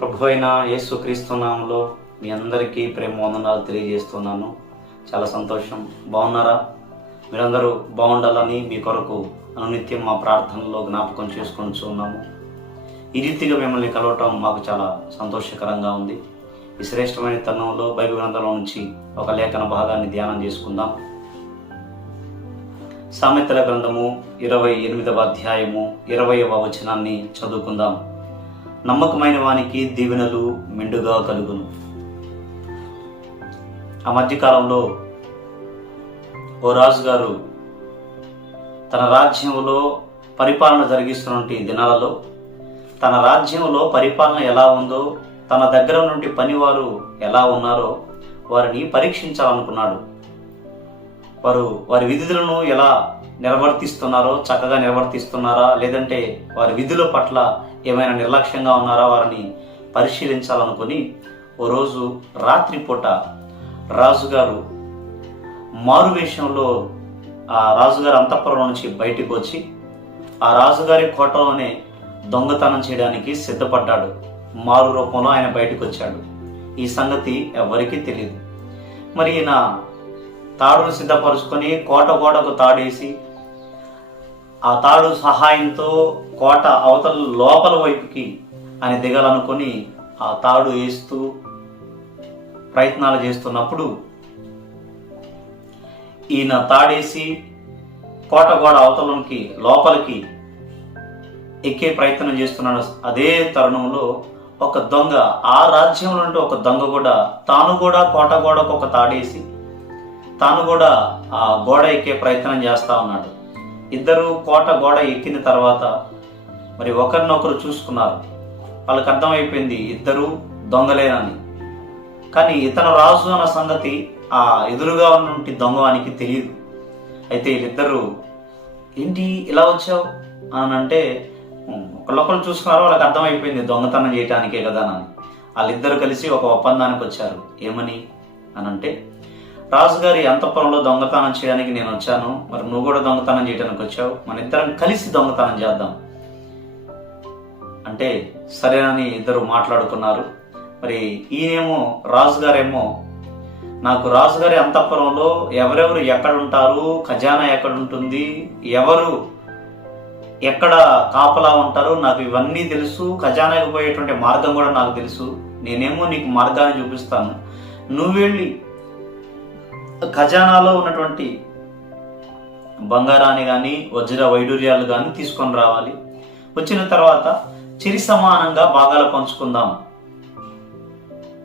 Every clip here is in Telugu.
ప్రభు అయిన యేసు క్రీస్తునామంలో మీ అందరికీ ప్రేమ వందనాలు తెలియజేస్తున్నాను. చాలా సంతోషం. బాగున్నారా? మీరందరూ బాగుండాలని మీ కొరకు అనునిత్యం మా ప్రార్థనలో జ్ఞాపకం చేసుకొని ఉన్నాము. ఈ రీతిగా మిమ్మల్ని కలవటం మాకు చాలా సంతోషకరంగా ఉంది. ఈ శ్రేష్టమైన తరుణంలో బైబిల్ గ్రంథంలో నుంచి ఒక లేఖన భాగాన్ని ధ్యానం చేసుకుందాం. సామెతల గ్రంథము ఇరవై ఎనిమిదవ అధ్యాయము ఇరవయవ వచనాన్ని చదువుకుందాం. నమ్మకమైన వానికి దీవెనలు మెండుగా కలుగును. ఆ మధ్యకాలంలో ఓ రాజు గారు తన రాజ్యంలో పరిపాలన జరిగిస్తున్నటువంటి దినాలలో తన రాజ్యంలో పరిపాలన ఎలా ఉందో తన దగ్గర నుండి పనివారు ఎలా ఉన్నారో వారిని పరీక్షించాలనుకున్నాడు. వారు వారి విధులను ఎలా నిర్వర్తిస్తున్నారో చక్కగా నిర్వర్తిస్తున్నారా లేదంటే వారి విధుల పట్ల ఏమైనా నిర్లక్ష్యంగా ఉన్నారా వారిని పరిశీలించాలనుకుని ఓ రోజు రాత్రిపూట రాజుగారు మారువేషంలో ఆ రాజుగారి అంతఃపురం నుంచి బయటికి వచ్చి ఆ రాజుగారి కోటలోనే దొంగతనం చేయడానికి సిద్ధపడ్డాడు. మారు రూపంలో ఆయన బయటకు వచ్చాడు. ఈ సంగతి ఎవరికీ తెలియదు మరి ఈయన తాడును సిద్ధపరుచుకొని కోట గోడకు తాడేసి ఆ తాడు సహాయంతో కోట అవతల లోపల వైపుకి అని దిగాలనుకొని ఆ తాడు వేస్తూ ప్రయత్నాలు చేస్తున్నప్పుడు ఈయన తాడేసి కోట గోడ అవతలంకి లోపలికి ఎక్కే ప్రయత్నం చేస్తున్నాడు. అదే తరుణంలో ఒక దొంగ ఆ రాజ్యం నుండి ఒక దొంగ కూడా తాను కూడా కోట గోడకు ఒక తాడేసి తాను కూడా ఆ గోడ ఎక్కే ప్రయత్నం చేస్తా ఉన్నాడు. ఇద్దరు కోట గోడ ఎక్కిన తర్వాత మరి ఒకరినొకరు చూసుకున్నారు. వాళ్ళకి అర్థమైపోయింది ఇద్దరు దొంగలేనని. కానీ ఇతను రాజు అన్న సంగతి ఆ ఎదురుగా ఉన్నటువంటి దొంగవానికి తెలియదు అయితే వీళ్ళిద్దరు ఏంటి ఇలా వచ్చావు? అని అంటే ఒకళ్ళొకళ్ళు చూసుకున్నారు? వాళ్ళకి అర్థమైపోయింది దొంగతనం చేయటానికే కదా అని. వాళ్ళిద్దరు కలిసి ఒక ఒప్పందానికి వచ్చారు. ఏమని? అని అంటే రాజుగారి అంతఃపురంలో దొంగతనం చేయడానికి నేను వచ్చాను. మరి నువ్వు కూడా దొంగతనం చేయడానికి వచ్చావు. మన ఇద్దరం కలిసి దొంగతనం చేద్దాం. అంటే సరేనని ఇద్దరు మాట్లాడుకున్నారు. మరి ఈయనేమో రాజుగారేమో నాకు రాజుగారి అంతఃపురంలో ఎవరెవరు ఎక్కడ ఉంటారు ఖజానా ఎక్కడ ఉంటుంది ఎవరు ఎక్కడ కాపలా ఉంటారు నాకు ఇవన్నీ తెలుసు. ఖజానాకి పోయేటువంటి మార్గం కూడా నాకు తెలుసు. నేనేమో నీకు మార్గాన్ని చూపిస్తాను. నువ్వు వెళ్ళి ఖజానాలో ఉన్నటువంటి బంగారాన్ని కానీ వజ్ర వైడూర్యాలు కానీ తీసుకొని రావాలి. వచ్చిన తర్వాత చిరి సమానంగా భాగాలు పంచుకుందాం.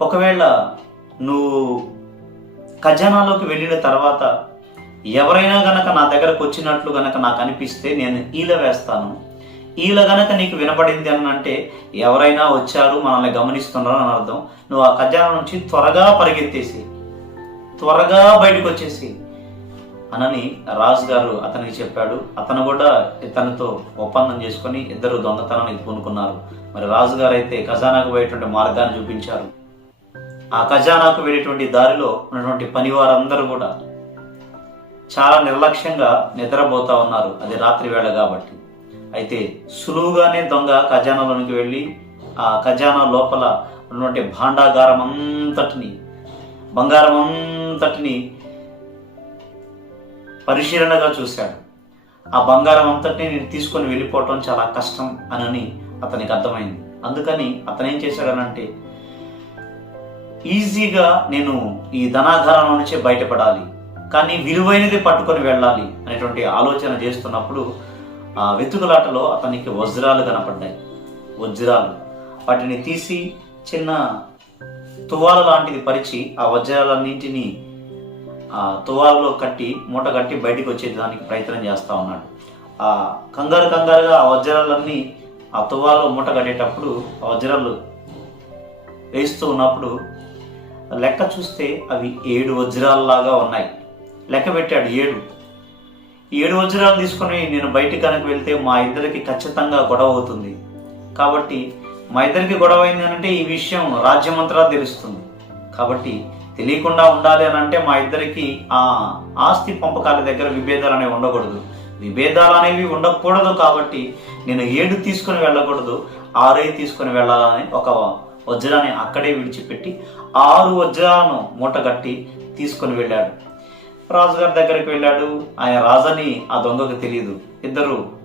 ఒకవేళ నువ్వు ఖజానాలోకి వెళ్ళిన తర్వాత ఎవరైనా గనక నా దగ్గరకు వచ్చినట్లు గనక నాకు అనిపిస్తే నేను ఈల వేస్తాను. ఈల గనక నీకు వినపడింది అని అంటే ఎవరైనా వచ్చారు మనల్ని గమనిస్తున్నారు అని అర్థం. నువ్వు ఆ ఖజానా నుంచి త్వరగా పరిగెత్తేసి త్వరగా బయటకు వచ్చేసి అనని రాజు గారు అతనికి చెప్పాడు. అతను కూడా ఇతనితో ఒప్పందం చేసుకొని ఇద్దరు దొంగతనానికి పూనుకున్నారు మరి రాజుగారు అయితే ఖజానాకు పోయేటువంటి మార్గాన్ని చూపించారు. ఆ ఖజానాకు వెళ్ళేటువంటి దారిలో ఉన్నటువంటి పనివారందరూ కూడా చాలా నిర్లక్ష్యంగా నిద్రపోతా ఉన్నారు. అది రాత్రి వేళ కాబట్టి. అయితే సులువుగానే దొంగ ఖజానాలోనికి వెళ్ళి ఆ ఖజానా లోపల ఉన్నటువంటి భాండాగారం అంతటిని బంగారం అంతటిని పరిశీలనగా చూశాడు. ఆ బంగారం అంతటిని నేను తీసుకొని వెళ్ళిపోవటం చాలా కష్టం అనని అతనికి అర్థమైంది. అందుకని అతను ఏం చేశాడనంటే ఈజీగా నేను ఈ ధనాధారం నుంచే బయటపడాలి కానీ విలువైనది పట్టుకొని వెళ్ళాలి అనేటువంటి ఆలోచన చేస్తున్నప్పుడు ఆ వెతుకులాటలో అతనికి వజ్రాలు కనపడ్డాయి. వజ్రాలు. వాటిని తీసి చిన్న తువాల లాంటిది పరిచి ఆ వజ్రాలన్నింటినీ ఆ తువాలలో కట్టి మూట కట్టి బయటికి వచ్చేదానికి ప్రయత్నం చేస్తూ ఉన్నాడు. ఆ కంగారు కంగారుగా ఆ వజ్రాలన్నీ ఆ తువాలో మూట కట్టేటప్పుడు ఆ వజ్రాలు వేస్తూ ఉన్నప్పుడు లెక్క చూస్తే అవి ఏడు వజ్రాలలాగా ఉన్నాయి. లెక్క పెట్టాడు ఏడు. ఏడు వజ్రాలు తీసుకొని నేను బయటికి కనుక వెళ్తే మా ఇద్దరికి ఖచ్చితంగా గొడవ అవుతుంది. కాబట్టి మా ఇద్దరికి గొడవ అయింది అంటే ఈ విషయం రాజ్యమంతరా తెలుస్తుంది. కాబట్టి తెలియకుండా ఉండాలి అని అంటే మా ఇద్దరికి ఆ ఆస్తి పంపకాల దగ్గర విభేదాలు అనేవి ఉండకూడదు. విభేదాలు అనేవి ఉండకూడదు కాబట్టి నేను ఏడు తీసుకొని వెళ్ళకూడదు ఆరే తీసుకుని వెళ్ళాలని ఒక వజ్రాన్ని అక్కడే విడిచిపెట్టి ఆరు వజ్రాలను మూటగట్టి తీసుకొని వెళ్ళాడు. రాజుగారి దగ్గరికి వెళ్ళాడు. ఆయన రాజని ఆ దొంగకు తెలియదు. ఇద్దరు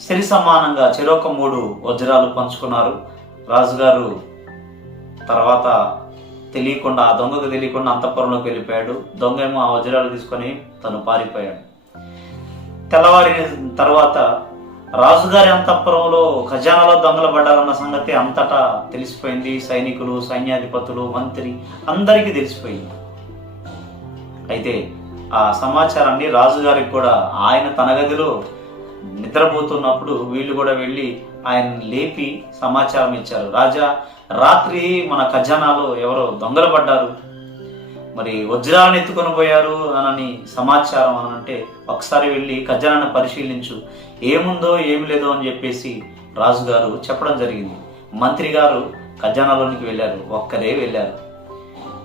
సరి సమానంగా చెరొక మూడు వజ్రాలు పంచుకున్నారు. రాజుగారు తర్వాత తెలియకుండా ఆ దొంగకు తెలియకుండా అంతఃపురంలోకి వెళ్ళిపోయాడు. దొంగ ఏమో ఆ వజ్రాలు తీసుకొని తను పారిపోయాడు. తెల్లవారిన తర్వాత రాజుగారి అంతఃపురంలో ఖజానాలో దొంగలు పడ్డారన్న సంగతి అంతటా తెలిసిపోయింది. సైనికులు సైన్యాధిపతులు మంత్రి అందరికీ తెలిసిపోయింది. అయితే ఆ సమాచారాన్ని రాజుగారికి కూడా ఆయన తన గదిలో నిద్రపోతున్నప్పుడు వీళ్ళు కూడా వెళ్ళి ఆయన లేపి సమాచారం ఇచ్చారు. రాజా రాత్రి మన ఖజానాలో ఎవరో దొంగలు పడ్డారు మరి వజ్రాలను ఎత్తుకొని పోయారు అనని సమాచారం అని అంటే ఒకసారి వెళ్ళి ఖజానాన్ని పరిశీలించు. ఏముందో ఏమి లేదో అని చెప్పేసి రాజుగారు చెప్పడం జరిగింది. మంత్రి గారు ఖజానాలోనికి వెళ్ళారు. ఒక్కరే వెళ్ళారు.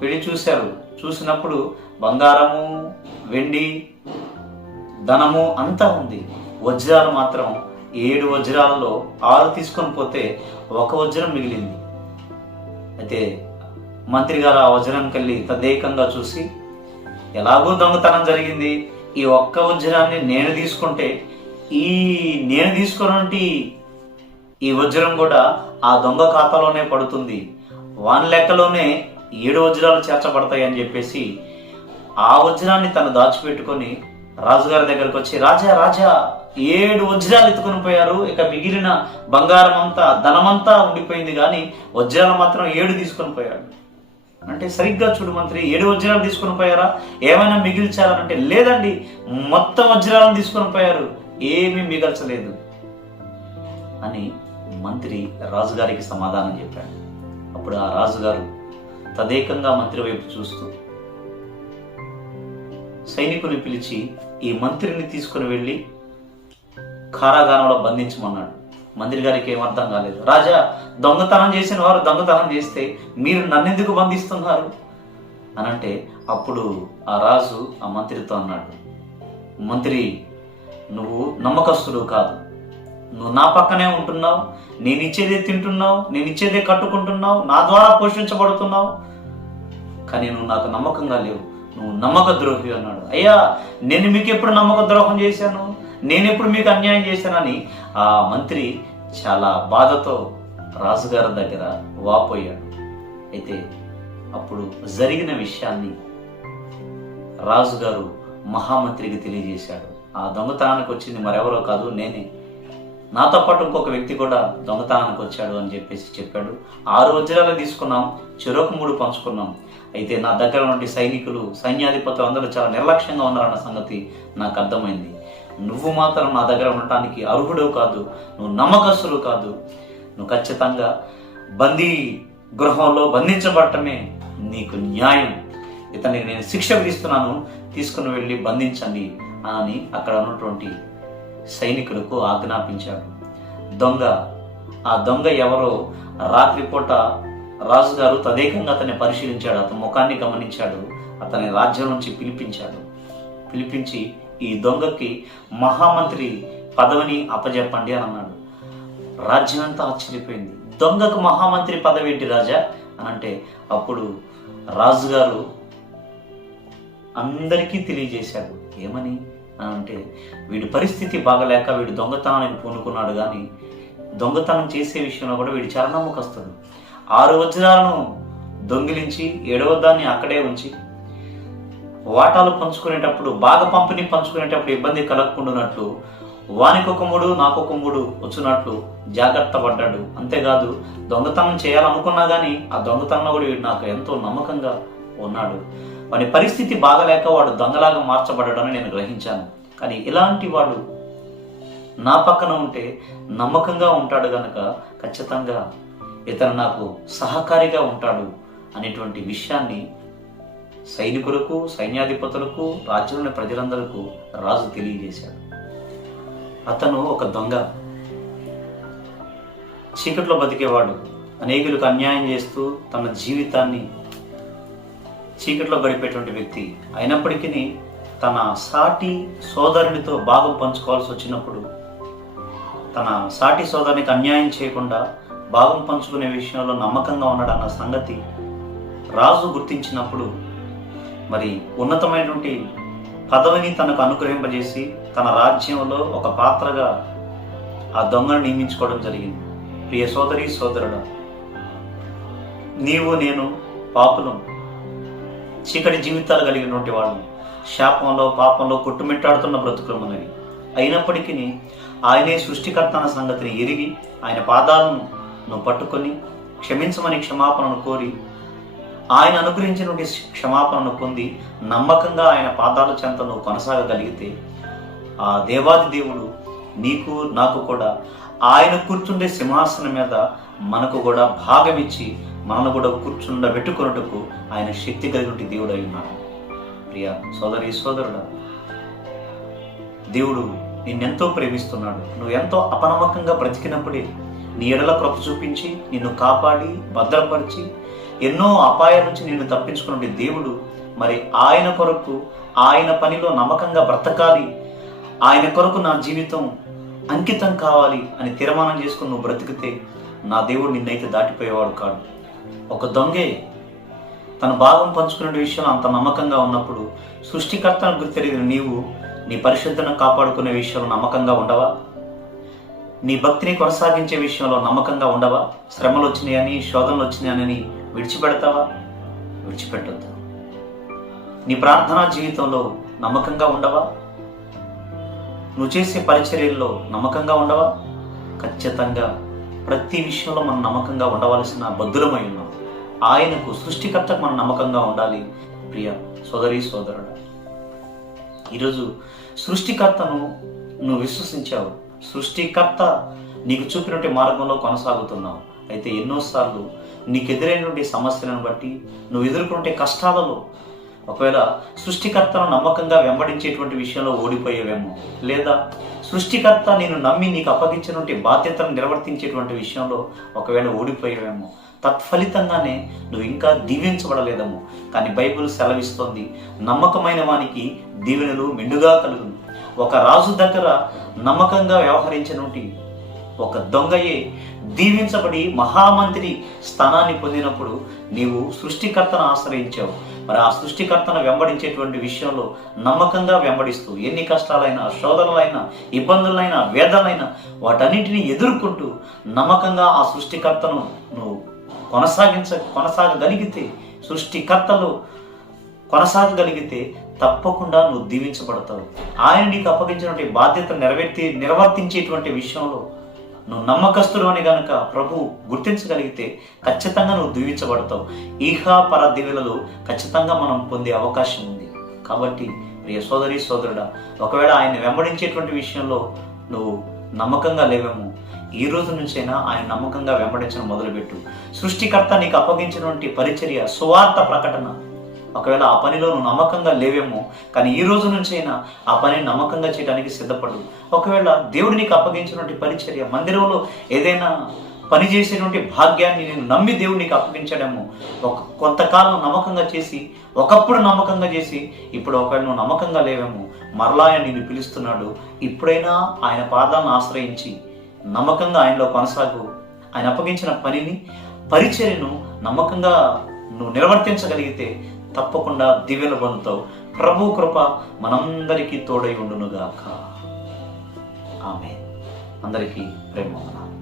వెళ్ళి చూశారు. చూసినప్పుడు బంగారము వెండి ధనము అంతా ఉంది. వజ్రాలు మాత్రం ఏడు వజ్రాలలో ఆరు తీసుకొని పోతే ఒక వజ్రం మిగిలింది. అయితే మంత్రి గారు ఆ వజ్రం వెళ్ళి తదేకంగా చూసి ఎలాగో దొంగతనం జరిగింది. ఈ ఒక్క వజ్రాన్ని నేను తీసుకుంటే ఈ నేను తీసుకున్నటి ఈ వజ్రం కూడా ఆ దొంగ ఖాతాలోనే పడుతుంది. వన్ లెక్కలోనే ఏడు వజ్రాలు చేర్చబడతాయి అని చెప్పేసి ఆ వజ్రాన్ని తను దాచిపెట్టుకొని రాజుగారి దగ్గరకు వచ్చి రాజా రాజా ఏడు వజ్రాలు ఎత్తుకొని పోయారు. ఇక మిగిలిన బంగారం అంతా ధనమంతా ఉండిపోయింది కానీ వజ్రాలు మాత్రం ఏడు తీసుకొని పోయాడు. అంటే సరిగ్గా చూడు మంత్రి ఏడు వజ్రాలు తీసుకొని పోయారా? ఏమైనా మిగిల్చారంటే లేదండి మొత్తం వజ్రాలను తీసుకొని పోయారు. ఏమీ మిగల్చలేదు. అని మంత్రి రాజుగారికి సమాధానం చెప్పాడు. అప్పుడు ఆ రాజుగారు తదేకంగా మంత్రి వైపు చూస్తూ సైనికుని పిలిచి ఈ మంత్రిని తీసుకుని వెళ్ళి కారాగారంలో బంధించమన్నాడు. మంత్రి గారికి ఏం అర్థం కాలేదు. రాజా దొంగతనం చేసిన వారు దొంగతనం చేస్తే మీరు నన్నెందుకు బంధిస్తున్నారు? అనంటే అప్పుడు ఆ రాజు ఆ మంత్రితో అన్నాడు. మంత్రి నువ్వు నమ్మకస్తుడు కాదు. నువ్వు నా పక్కనే ఉంటున్నావు నేను ఇచ్చేదే తింటున్నావు నేను ఇచ్చేదే కట్టుకుంటున్నావు నా ద్వారా పోషించబడుతున్నావు. కానీ నువ్వు నాకు నమ్మకంగా లేవు. నువ్వు నమ్మక ద్రోహి అన్నాడు. అయ్యా నేను మీకు ఎప్పుడు నమ్మక ద్రోహం చేశాను? నేను ఎప్పుడు మీకు అన్యాయం చేశానని ఆ మంత్రి చాలా బాధతో రాజుగారి దగ్గర వాపోయాడు. అయితే అప్పుడు జరిగిన విషయాన్ని రాజుగారు మహామంత్రికి తెలియజేశాడు. ఆ దొంగతనానికి వచ్చింది మరెవరో కాదు నేనే. నాతో పాటు ఇంకొక వ్యక్తి కూడా దొంగతనానికి వచ్చాడు అని చెప్పేసి చెప్పాడు. ఆరు వజ్రాలు తీసుకున్నాం చెరొక మూడు పంచుకున్నాం. అయితే నా దగ్గర నుండి సైనికులు సైన్యాధిపతులు అందరూ చాలా నిర్లక్ష్యంగా ఉన్నారన్న సంగతి నాకు అర్థమైంది. నువ్వు మాత్రం నా దగ్గర ఉండటానికి అర్హుడు కాదు నువ్వు నమ్మకస్తుడు కాదు. నువ్వు ఖచ్చితంగా బందీ గృహంలో బంధించబడటమే నీకు న్యాయం. ఇతనికి నేను శిక్ష విధిస్తున్నాను తీసుకుని వెళ్ళి బంధించండి అని అక్కడ ఉన్నటువంటి సైనికులకు ఆజ్ఞాపించాడు. దొంగ ఆ దొంగ ఎవరో రాత్రిపూట రాజుగారు తదేకంగా అతన్ని పరిశీలించాడు. అతని ముఖాన్ని గమనించాడు. అతని రాజ్యం నుంచి పిలిపించాడు. పిలిపించి ఈ దొంగకి మహామంత్రి పదవిని అప్పజెప్పండి అని అన్నాడు. రాజ్యం అంతా ఆశ్చర్యపోయింది. దొంగకు మహామంత్రి పదవి ఏంటి రాజా? అని అంటే అప్పుడు రాజుగారు అందరికీ తెలియజేశాడు ఏమని? అని అంటే వీడి పరిస్థితి బాగలేక వీడు దొంగతనానికి పూనుకున్నాడు కానీ దొంగతనం చేసే విషయంలో కూడా వీడి చాలా ఆరు వజ్రాలను దొంగిలించి ఏడవ దాన్ని అక్కడే ఉంచి వాటాలు పంచుకునేటప్పుడు బాగా పంపిణీ పంచుకునేటప్పుడు ఇబ్బంది కలగకుండానట్లు వానికి ఒక మూడు నాకు ఒక మూడు వచ్చినట్లు జాగ్రత్త పడ్డాడు. అంతేకాదు దొంగతనం చేయాలనుకున్నా కానీ ఆ దొంగతనంలో కూడా నాకు ఎంతో నమ్మకంగా ఉన్నాడు. వాడి పరిస్థితి బాగలేక వాడు దొంగలాగా మార్చబడ్డాడని నేను గ్రహించాను. కానీ ఇలాంటి వాడు నా పక్కన ఉంటే నమ్మకంగా ఉంటాడు కనుక ఖచ్చితంగా ఇతను నాకు సహకారిగా ఉంటాడు అనేటువంటి విషయాన్ని సైనికులకు సైన్యాధిపతులకు రాజ్యంలోని ప్రజలందరకు రాజు తెలియజేశాడు. అతను ఒక దొంగ. చీకట్లో బతికేవాడు. అనేకులకు అన్యాయం చేస్తూ తన జీవితాన్ని చీకట్లో గడిపేటువంటి వ్యక్తి. అయినప్పటికీ తన సాటి సోదరునితో భాగం పంచుకోవాల్సి వచ్చినప్పుడు తన సాటి సోదరునికి అన్యాయం చేయకుండా భాగం పంచుకునే విషయంలో నమ్మకంగా ఉన్నాడన్న సంగతి రాజు గుర్తించినప్పుడు మరి ఉన్నతమైనటువంటి పదవిని తనకు అనుగ్రహింపజేసి తన రాజ్యంలో ఒక పాత్రగా ఆ దొంగను నియమించుకోవడం జరిగింది. ప్రియ సోదరి సోదరుడు నీవు నేను పాపులం చీకటి జీవితాలు కలిగినటువంటి వాళ్ళం. శాపంలో పాపంలో కొట్టుమిట్టాడుతున్న బ్రతుకులు మనవి. అయినప్పటికీ ఆయనే సృష్టికర్త అన్న సంగతిని ఎరిగి ఆయన పాదాలను నువ్వు పట్టుకొని క్షమించమని క్షమాపణను కోరి ఆయన అనుగ్రహించినటువంటి క్షమాపణను పొంది నమ్మకంగా ఆయన పాదాల చెంత నువ్వు కొనసాగగలిగితే ఆ దేవాది దేవుడు నీకు నాకు కూడా ఆయన కూర్చుండే సింహాసనం మీద మనకు కూడా భాగం ఇచ్చి మనను కూడా కూర్చుండబెట్టుకున్నట్టుకు ఆయన శక్తి కలిగినటువంటి దేవుడు అయి ఉన్నాడు. ప్రియ సోదరి సోదరుడా దేవుడు నిన్నెంతో ప్రేమిస్తున్నాడు. నువ్వు ఎంతో అపనమ్మకంగా బ్రతికినప్పుడే నీ ఎడల కృప చూపించి నిన్ను కాపాడి భద్రపరిచి ఎన్నో అపాయం నుంచి నిన్ను తప్పించుకున్న దేవుడు మరి ఆయన కొరకు ఆయన పనిలో నమ్మకంగా బ్రతకాలి. ఆయన కొరకు నా జీవితం అంకితం కావాలి అని తీర్మానం చేసుకుని నువ్వు బ్రతికితే నా దేవుడు నిన్నైతే దాటిపోయేవాడు కాడు. ఒక దొంగే తన భాగం పంచుకునే విషయం అంత నమ్మకంగా ఉన్నప్పుడు సృష్టికర్తను గుర్తెరిగిన నీవు నీ పరిశుద్ధను కాపాడుకునే విషయంలో నమ్మకంగా ఉండవా? నీ భక్తిని కొనసాగించే విషయంలో నమ్మకంగా ఉండవా? శ్రమలు వచ్చినాయని శోధనలు వచ్చినాయని విడిచిపెడతావా? విడిచిపెట్టొద్దు. నీ ప్రార్థనా జీవితంలో నమ్మకంగా ఉండవా? నువ్వు చేసే పరిచర్యల్లో నమ్మకంగా ఉండవా? ఖచ్చితంగా ప్రతి విషయంలో మనం నమ్మకంగా ఉండవలసిన బద్దులమై ఉన్నాం. ఆయనకు సృష్టికర్తకు మనం నమ్మకంగా ఉండాలి. ప్రియ సోదరి సోదరుడు ఈరోజు సృష్టికర్తను నువ్వు విశ్వసించావు. సృష్టికర్త నీకు చూపినటువంటి మార్గంలో కొనసాగుతున్నావు. అయితే ఎన్నోసార్లు నీకు ఎదురైనటువంటి సమస్యలను బట్టి నువ్వు ఎదుర్కొంటే కష్టాలలో ఒకవేళ సృష్టికర్తను నమ్మకంగా వెంబడించేటువంటి విషయంలో ఓడిపోయేవేమో. లేదా సృష్టికర్త నేను నమ్మి నీకు అప్పగించినటువంటి బాధ్యతను నిర్వర్తించేటువంటి విషయంలో ఒకవేళ ఓడిపోయేవేమో. తత్ఫలితంగానే నువ్వు ఇంకా దీవించబడలేదము కానీ బైబిల్ సెలవిస్తోంది నమ్మకమైన వానికి దీవెనలు మెండుగా కలుగును. ఒక రాజు దగ్గర నమ్మకంగా వ్యవహరించినటువంటి ఒక దొంగయే దీవించబడి మహామంత్రి స్థానాన్ని పొందినప్పుడు నీవు సృష్టికర్తను ఆశ్రయించావు. మరి ఆ సృష్టికర్తను వెంబడించేటువంటి విషయంలో నమ్మకంగా వెంబడిస్తూ ఎన్ని కష్టాలైనా శోధనలైనా ఇబ్బందులైనా వేదనైనా వాటన్నింటినీ ఎదుర్కొంటూ నమ్మకంగా ఆ సృష్టికర్తను నువ్వు కొనసాగించ కొనసాగగలిగితే సృష్టికర్తలు కొనసాగగలిగితే తప్పకుండా నువ్వు దీవించబడతావు. ఆయన నీకు అప్పగించినటువంటి బాధ్యత నెరవేర్తి నిర్వర్తించేటువంటి విషయంలో నువ్వు నమ్మకస్తుడు అని గనక ప్రభు గుర్తించగలిగితే ఖచ్చితంగా నువ్వు దీవించబడతావు. ఈహా పర దివులలో ఖచ్చితంగా మనం పొందే అవకాశం ఉంది. కాబట్టి ప్రియ సోదరి సోదరుడా ఒకవేళ ఆయన వెంబడించేటువంటి విషయంలో నువ్వు నమ్మకంగా లేవేమో ఈ రోజు నుంచైనా ఆయన నమ్మకంగా వెంబడించడం మొదలుపెట్టు. సృష్టికర్త నీకు అప్పగించినటువంటి పరిచర్య సువార్త ప్రకటన ఒకవేళ ఆ పనిలో నువ్వు నమ్మకంగా లేవేమో కానీ ఈ రోజు నుంచైనా ఆ పనిని నమ్మకంగా చేయడానికి సిద్ధపడు. ఒకవేళ దేవుడు నీకు అప్పగించినటువంటి పరిచర్య మందిరంలో ఏదైనా పని చేసేటువంటి భాగ్యాన్ని నేను నమ్మి దేవుడు నీకు అప్పగించడము ఒక కొంతకాలం నమ్మకంగా చేసి ఒకప్పుడు నమ్మకంగా చేసి ఇప్పుడు ఒకవేళ నువ్వు నమ్మకంగా లేవేమో మరలా ఆయన నిన్ను పిలుస్తున్నాడు. ఇప్పుడైనా ఆయన పాదాలను ఆశ్రయించి నమ్మకంగా ఆయనలో కొనసాగు. ఆయన అప్పగించిన పనిని పరిచర్యను నమ్మకంగా నువ్వు నిర్వర్తించగలిగితే తప్పకుండా దివ్యలు పొందుతావు ప్రభు కృప మనందరికీ తోడై ఉండునుగాక ఆమె అందరికీ ప్రేమ వందనాలు.